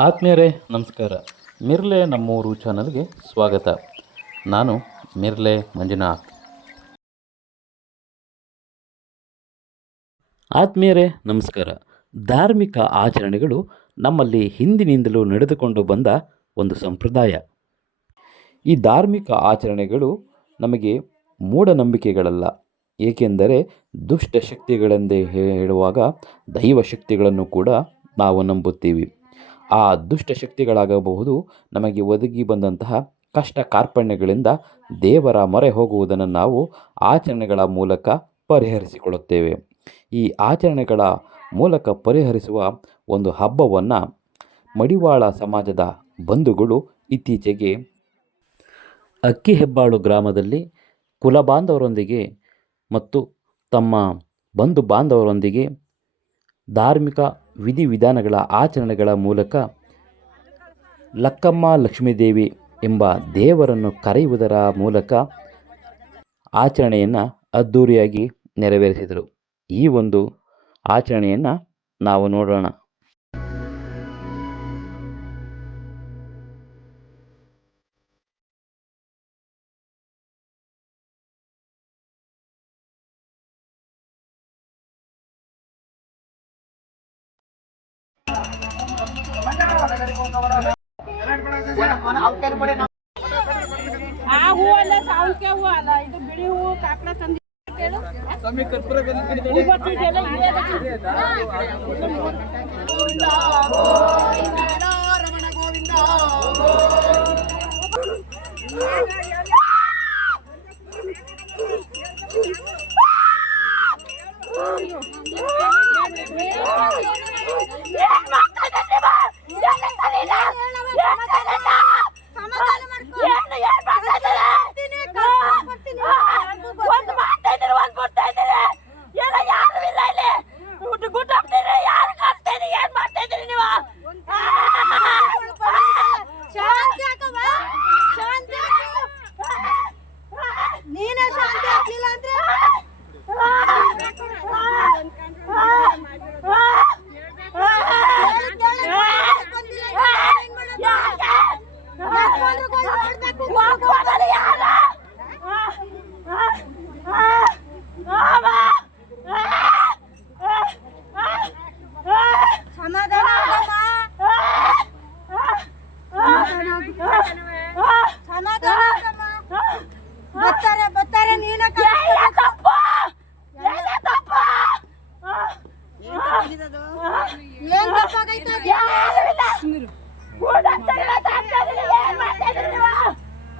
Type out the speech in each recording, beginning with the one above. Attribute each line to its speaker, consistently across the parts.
Speaker 1: ಆತ್ಮೀಯರೇ, ನಮಸ್ಕಾರ. ಮಿರ್ಲೆ ನಮ್ಮೂರು ಚಾನಲ್ಗೆ ಸ್ವಾಗತ. ನಾನು ಮಿರ್ಲೆ ಮಂಜುನಾಥ್. ಆತ್ಮೀಯರೇ, ನಮಸ್ಕಾರ. ಧಾರ್ಮಿಕ ಆಚರಣೆಗಳು ನಮ್ಮಲ್ಲಿ ಹಿಂದಿನಿಂದಲೂ ನಡೆದುಕೊಂಡು ಬಂದ ಒಂದು ಸಂಪ್ರದಾಯ. ಈ ಧಾರ್ಮಿಕ ಆಚರಣೆಗಳು ನಮಗೆ ಮೂಢನಂಬಿಕೆಗಳಲ್ಲ. ಏಕೆಂದರೆ ದುಷ್ಟ ಶಕ್ತಿಗಳೆಂದೇ ಹೇಳುವಾಗ ದೈವ ಶಕ್ತಿಗಳನ್ನು ಕೂಡ ನಾವು ನಂಬುತ್ತೀವಿ. ಆ ದುಷ್ಟ ಶಕ್ತಿಗಳಾಗಬಹುದು, ನಮಗೆ ಒದಗಿ ಬಂದಂತಹ ಕಷ್ಟ ಕಾರ್ಪಣ್ಯಗಳಿಂದ ದೇವರ ಮೊರೆ ಹೋಗುವುದನ್ನು ನಾವು ಆಚರಣೆಗಳ ಮೂಲಕ ಪರಿಹರಿಸಿಕೊಳ್ಳುತ್ತೇವೆ. ಈ ಆಚರಣೆಗಳ ಮೂಲಕ ಪರಿಹರಿಸುವ ಒಂದು ಹಬ್ಬವನ್ನು ಮಡಿವಾಳ ಸಮಾಜದ ಬಂಧುಗಳು ಇತ್ತೀಚೆಗೆ ಅಕ್ಕಿ ಹೆಬ್ಬಾಳು ಗ್ರಾಮದಲ್ಲಿ ಕುಲಬಾಂಧವರೊಂದಿಗೆ ಮತ್ತು ತಮ್ಮ ಬಂಧು ಬಾಂಧವರೊಂದಿಗೆ ಧಾರ್ಮಿಕ ವಿಧಿವಿಧಾನಗಳ ಆಚರಣೆಗಳ ಮೂಲಕ ಲಕ್ಕಮ್ಮ ಲಕ್ಷ್ಮೀದೇವಿ ಎಂಬ ದೇವರನ್ನು ಕರೆಯುವುದರ ಮೂಲಕ ಆಚರಣೆಯನ್ನು ಅದ್ಧೂರಿಯಾಗಿ ನೆರವೇರಿಸಿದರು. ಈ ಒಂದು ಆಚರಣೆಯನ್ನು ನಾವು ನೋಡೋಣ.
Speaker 2: ಆ ಹೂ ಅಲ್ಲ ಸಾವಿಗೆ ಹೂ ಅಲ್ಲ ಇದು ಬಿಳಿ ಹೂವು ಕಾಕಡ ತಂದಿ ಹೂ.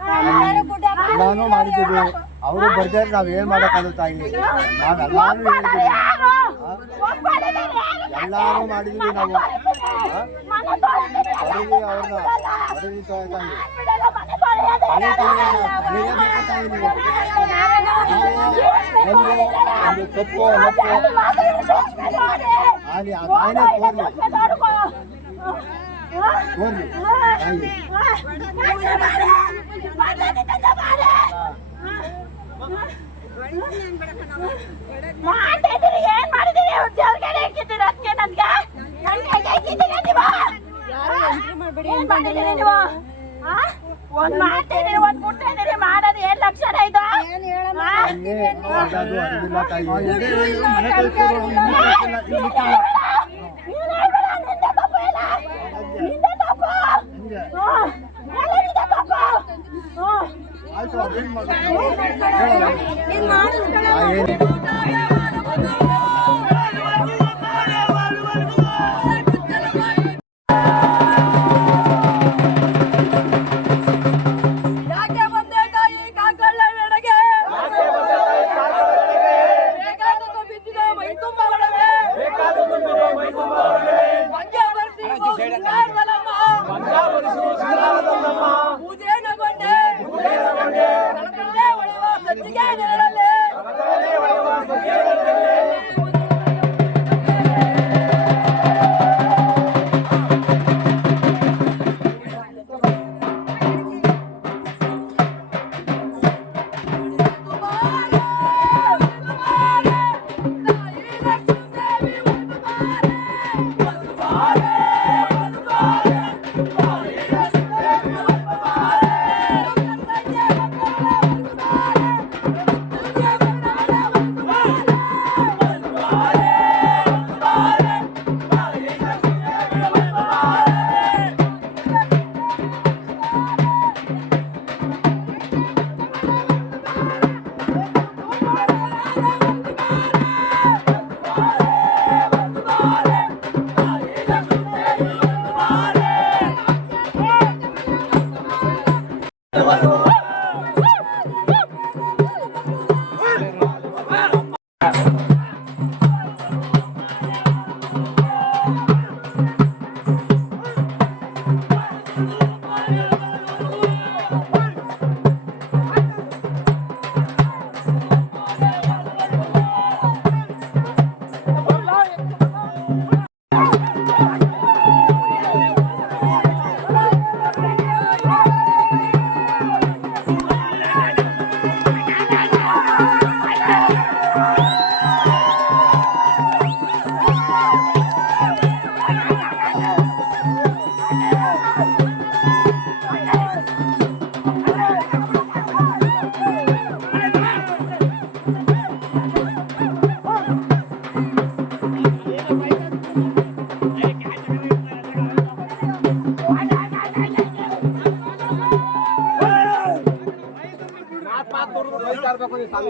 Speaker 3: ಯಾರು ಗುಡ್ಡ ಹಾಕ್ತಾರೆ?
Speaker 4: ಎಲ್ಲಾನು ಮಾಡಿದ್ದೀವಿ ಅವರು ಬರ್ತಾರೆ ನಾವ್ ಏನ್ ಮಾಡಕ್ಕಾಗಲ್ಲ ತಾಯಿ ನಾವೆಲ್ಲಾನು ಹೇಳಿದ್ದೀವಿ ಎಲ್ಲಾರು ಮಾಡಿದೀವಿ ನಾವು ಹೊರಗೆ ಅವ್ರನ್ನ ಹೊರಗೆ ತಾಯಿ ಮನೆ ಮನೆಗೆ ತಾಯಿ ನೀವು ಒಂದು ಒಂದು ತಪ್ಪು ನಪ್ಪು ಆಗಲಿ ಆ ತಾಯಿನೇ ತೋರ್ಲಿ ತೋರ್ಲಿ ತಾಯಿ
Speaker 3: ಮಾಡ್ತಿದ್ದೀರಿ ಏನ್ ಮಾಡಿದ್ದೀರಿ ದೇವ್ರಿಗೆ ಹಾಕಿದ್ದೀರಿ ಅದಕ್ಕೆ ನನ್ಗೆ ನನ್ಗೆ ಹಾಕಿದ್ದೀರಿ ನೀವು ಏನ್ ಮಾಡಿದ್ದೀರಿ ನೀವು ಆ? ಒಂದ್ ಮಾಡ್ತಿದ್ದೀರಿ ಒಂದ್ ಮುಟ್ಟಿದ್ದೀರಿ ಮಾಡೋದು ಏನ್ ಲಕ್ಷಣ ಇದು
Speaker 2: ಏನ್ ಹೇಳಮ್ಮ?
Speaker 3: ಆ?
Speaker 4: ಹಂಗೆ ಮಾಡೋದು ಅದಿಲ್ಲ ತಾಯಿ
Speaker 3: ನೀನ್ ಹೇಳ್ಬೇಡ, ನಿಂದೆ ತಪ್ಪು ಇಲ್ಲ. ನಿಂದೆ ತಪ್ಪು. ಹ್ಮ್. ಎಲ್ಲ ನಿಂದೆ ತಪ್ಪು. ಹ್ಮ್.
Speaker 4: ಆಯ್ತು ಅದೇನ್ ಮಾಡೋದು
Speaker 2: ನೀನ್ ಮಾಡಿಸ್ಕೊಳ್ಳೋ.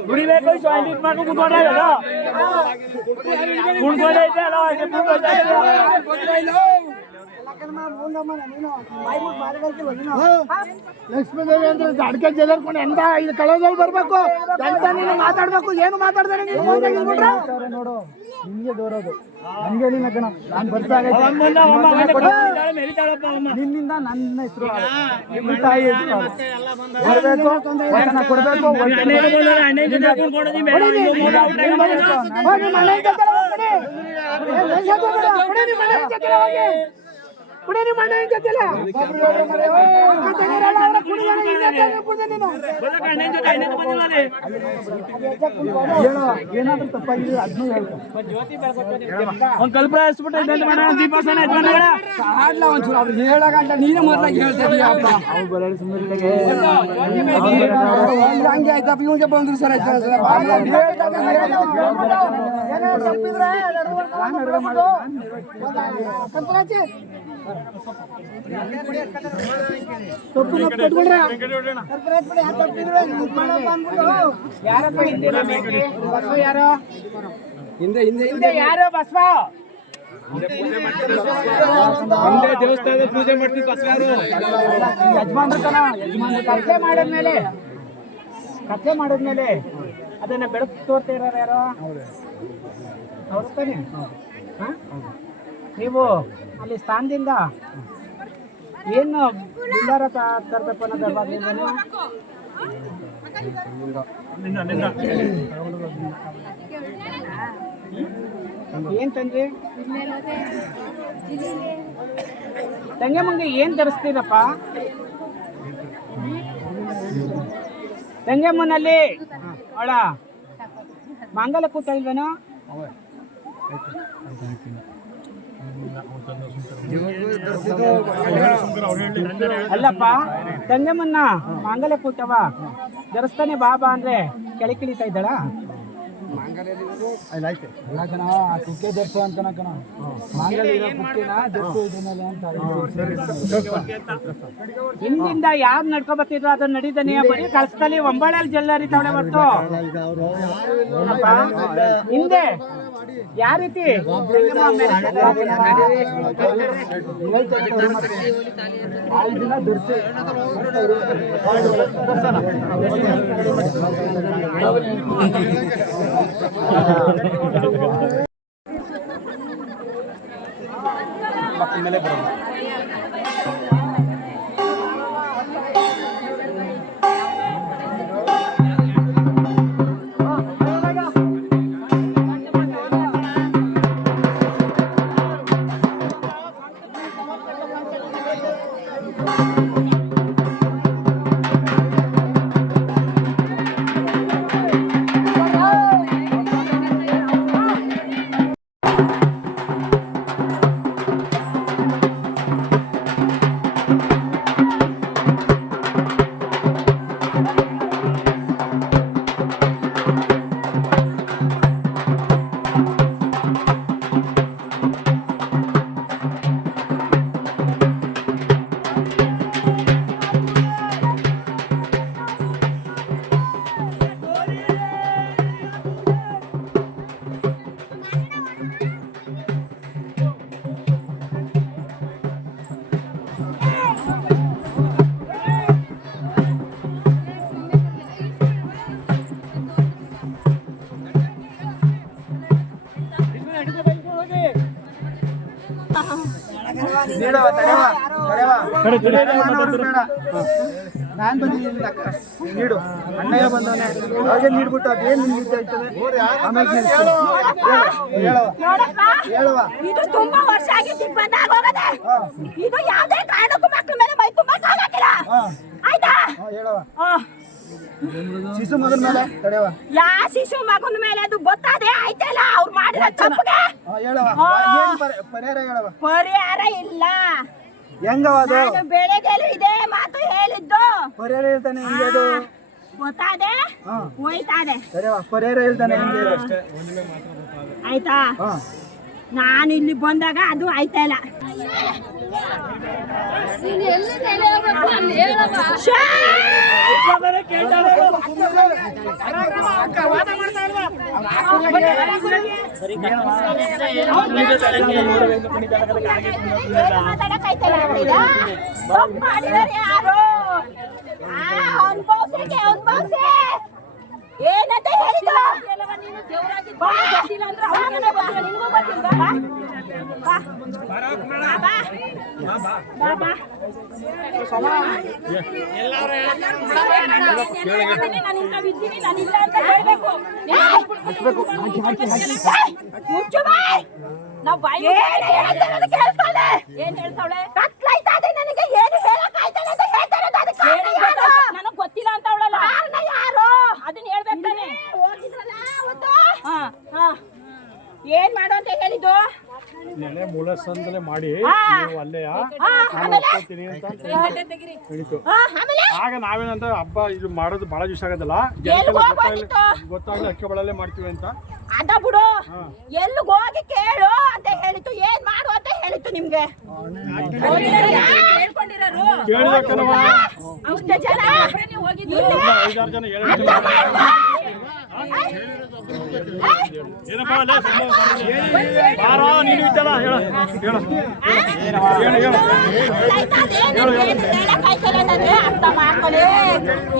Speaker 5: ದುಡಿಬೇಕು ಜಾಯಿಂಟ್ ಮಾಡ್ಕೊಂಡು ಕುತ್ಕೊಂಡ್ರೆ ಅಲ್ಲ? ಕುಣ್ಕೊಂಡೈತೆ ಅಲ್ಲ.
Speaker 6: ಲಕ್ಷ್ಮೀ ದೇವಿ ಅಂದ್ರೆ ಅಡ್ಕೆ ಜಲ್ಕೊಂಡು ಎಂತ ಇದು ಕಳೆದಲ್ಲಿ ಬರ್ಬೇಕು? ಎಂತ ನೀನು ಮಾತಾಡ್ಬೇಕು? ಏನು ಮಾತಾಡ್ತಾನೆ ನೀನು? ನೋಡು. ನಿಮ್ಗೆ ದೂರೋದು. ನನ್ಗೆ ಹೇಳಿಲ್ಲ ಕಣ. ನಾನು ಬರ್ಸಾಗೈತೆ. ನಿನ್ನಿಂದ ನನ್ನ ಹೆಸರು ನಿಮ್ಮ ತಾಯಿ ಬರ್ಬೇಕು ವಚನ ಕೊಡ್ಬೇಕು ನಿಮ್ಮ
Speaker 5: ಒಂದ್ ಕಲ್ಪನೆ ಹಚ್ಬಿಟ್ಟು ಇದ್ದಂತೆ ಮಾಡೋಣ, ದೀಪಾಸನ ಎತ್ಕೊಂಡು ಬೇಡ.
Speaker 6: ಏನಾದ್ರು ತಪ್ಪಿದ್ರೆ ನಡ್ಕೊಂಡು ಮಾಡ್ಬಿಡು. ಕಂತ್ರಾಚೆ. ತಪ್ಪು ತಪ್ಪು ಕಟ್ಕೊಳ್ರೆ. ಕಂತ್ರಾಚ್ ಬಿಡಿ, ಯಾರ್ ತಪ್ಪಿದ್ರೆ ಇದ್ ಮಾಡಪ್ಪ ಅಂದ್ಬಿಟ್ಟು.
Speaker 7: ಹಿಂದೆ ಹಿಂದೆ ಯಾರೋ ಬಸವ ಯಾರು ಹಿಂದೆ ಹಿಂದೆ ಯಾರು ಬಸವ
Speaker 6: ಯಜಮಾನ್ರು ಕಣ, ಯಜಮಾನ್ರು.
Speaker 7: ಕಥೆ ಮಾಡಿದ್ಮೇಲೆ ಕಥೆ ಮಾಡಿದ್ಮೇಲೆ ಅದನ್ನ ಬೆಳಕು ತೋರ್ತಾ ಇರೋರು ಯಾರೋ ಅವ್ರು ತಾನೆ ಹ? ನೀವು ಅಲ್ಲಿ ಸ್ಥಾನದಿಂದ ಏನು ಬಿಲ್ಲಾರ ತರಬೇಕು ಅನ್ನೋದನ್ನು ಅನ್ನೋದು ಅವಾಗ್ಲಿಂದನೂ? ಏನ್ ತಂದ್ರಿ ತಂಗಮ್ಮಂಗೆ ಏನ್ ತರಿಸ್ತೀರಪ್ಪ ತಂಗಮ್ಮನಲ್ಲಿ ಅಳ ಮಂಗಲ ಕೂತ ಇಲ್ವೇನೋ? ಅಲ್ಲಪ್ಪ ತಂಗಮ್ಮನ್ನ ಮಾಂಗಲ್ಯ ಕೂತವ ಧರಿಸ್ತಾನೆ ಬಾಬಾ ಅಂದ್ರೆ ಕೆಳ ಕಿಳಿತಾ ಇದ್ದಾಳ. ಹಿಂದಿಂದ ಯಾರು ನಡ್ಕೊ ಬರ್ತಿದ್ರು ಅದನ್ನ ನಡೀತಾನೆ ಬರೀ ಕಳ್ಸದಲ್ಲಿ ಒಂಬಳಲ್ಲಿ ಜಲ್ಲರಿತಾವಳೆ ಬರ್ತು ಏನಪ್ಪ? ಹಿಂದೆ ಯಾವ ರೀತಿ ತಂಗಮ್ಮ ಮೆರೀತಿದ್ದಾರೆ?
Speaker 6: ನಾನ್ ಬಂದಿದ್ದೀನಿ ಅಕ್ಕ. ನೀಡು. ಅಣ್ಣಯ್ಯ ಬಂದವನೆ. ಅವ್ರಿಗೆ ನೀಡ್ಬಿಟ್ಟು ಅದೇನು ಆಮೇಲೆ. ಹೇಳವ.
Speaker 3: ಇದು ತುಂಬಾ ವರ್ಷ ಆಗಿದ್ದು ಇದು ಯಾವ್ದೇ ಕಾರಣಕ್ಕೂ ಮೇಲೆ ಮೈ
Speaker 6: ಶಿಶು ಮಗನ ಮೇಲೆ ತಡೆಯವ
Speaker 3: ಯಾ ಶಿಶು ಮಗನ ಮೇಲೆ ಅದು ಗೊತ್ತಾದೆ ಆಯ್ತಲ್ಲ? ಅವ್ರು ಮಾಡಿದ ತಪ್ಪಿಗೆ?
Speaker 6: ಹೇಳವ
Speaker 3: ಹಾ.
Speaker 6: ಏನ್ ಪರಿ- ಪರಿಹಾರ ಹೇಳವ
Speaker 3: ಪರಿಹಾರ ಇಲ್ಲ.
Speaker 6: ಹೆಂಗವ ಅದು?
Speaker 3: ನಾನು ಬೆಳಗ್ಗೆಲು ಇದೇ ಮಾತು ಹೇಳಿದ್ದು.
Speaker 6: ಪರಿಹಾರ ಹೇಳ್ತಾನೆ ಹೆಂಗೆ ಅದು?
Speaker 3: ಗೊತ್ತಾದೆ?
Speaker 6: ಹಾ.
Speaker 3: ಹೋಯ್ತಾದೆ.
Speaker 6: ಸರಿವಾ ಪರಿಹಾರ ಹೇಳ್ತಾನೆ ಹೆಂಗೆ
Speaker 3: ಆಯ್ತಾ?
Speaker 6: ಹಾ.
Speaker 3: ನಾನು ಇಲ್ಲಿ ಬಂದಾಗ ಅದು ಆಯ್ತಾ ಇಲ್ಲ ಯಾರು ಅನ್ಭವ್ಸಕ್ಕೆ ಅನ್ಭವ್ಸಿ. ಏನಂತ ಬಾಯ್. ನಾವ್ ಬಾಯ್ ಏನ್ ಹೇಳ್ತಾರೆ ಅದು ಕೇಳಿಸ್ಕೊಳ್ಳಿ. ಏನ್ ಹೇಳ್ತಾವಳೆ ಕತ್ಲಾಯ್ತಾ ಇದೆ ನನಗೆ ಏನು ಹೇಳಕ್ಕಾಯ್ತಲ್ಲ ಅಂತ ಹೇಳ್ತಾ ಇರೋದು ಅದಕ್ಕೆ ಕಾರಣ ಯಾರು?
Speaker 8: ನನಗ್ ಗೊತ್ತಿಲ್ಲ ಅಂತ ಅವಳಲ್ಲ
Speaker 3: ಕಾರಣ ಯಾರು
Speaker 8: ಅದನ್ನ ಹೇಳ್ಬೇಕು ತಾನೆ
Speaker 3: ಹೋಗಿದ್ರಲ್ಲ ಅವತ್ತು?
Speaker 8: ಹಾ
Speaker 3: ಹಾ. ಏನ್ ಮಾಡು ಅಂತ ಹೇಳಿದ್ದು
Speaker 5: ನೆನೆ ಮೂಲಸ್ಥಾನದಲ್ಲೇ ಮಾಡಿ. ನೀವು ಅಲ್ಲೇ ಒಪ್ಕೊತೀನಿ ಅಂತ ಹೇಳಿತು ಆಗ ನಾವೇನಂತ ಹಬ್ಬ ಇದು ಮಾಡೋದು ಬಹಳ ದಿವಸ ಆಗದಲ್ಲ? ಗೊತ್ತಾಗಲಿ ಅಕ್ಕಿ ಬಳಲ್ಲೇ ಮಾಡ್ತೀವಿ ಅಂತ.
Speaker 3: ಅದ ಬಿಡು. ಎಲ್ಲಿ ಹೋಗಿ ಕೇಳು ಅಂತ ಹೇಳಿತು ಏನ್ ಮಾಡು ಅಂತ ಹೇಳಿತು ನಿಮ್ಗೆ. ಅಷ್ಟೇ ಜನ?
Speaker 5: ಐದಾರು ಜನ ಹೇಳಿ
Speaker 3: ಅರ್ಥ ಆಯ್ತಾ? ಮಾಡ್ಕೊಳ್ಳಿ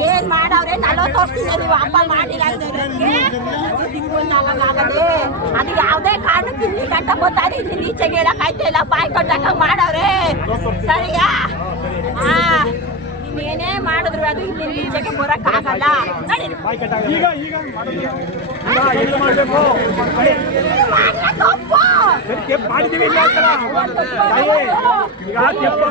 Speaker 3: ಏನ್ ಮಾಡವ್ರೆ ನಲವತ್ತು ವರ್ಷದಿಂದ ನೀವು ಮಾಡಿಲ್ಲ ಅದು ಯಾವುದೇ ಕಾರಣಕ್ಕೆ ಇಲ್ಲಿ ಗಂಟ ಬರ್ತಾರೆ ಇಲ್ಲಿ ನೀಚೆಗೆ ಹೇಳಕ್ಕಾಯ್ತಿಲ್ಲ ಬಾಯ್ ಕೊಟ್ಟಕ್ಕ ಮಾಡವ್ರೆ ಸರಿಯಾ ಹಾ ಮಾಡಿದ್ರು ಅದು ಇಲ್ಲಿ ನೀಚೆಗೆ ಬರಕ್ಕಾಗಲ್ಲ.
Speaker 5: ಈಗ
Speaker 3: ತಪ್ಪು?
Speaker 5: ಕೆಪ್ ಇಲ್ಲ ಈಗ ಕೆಪ್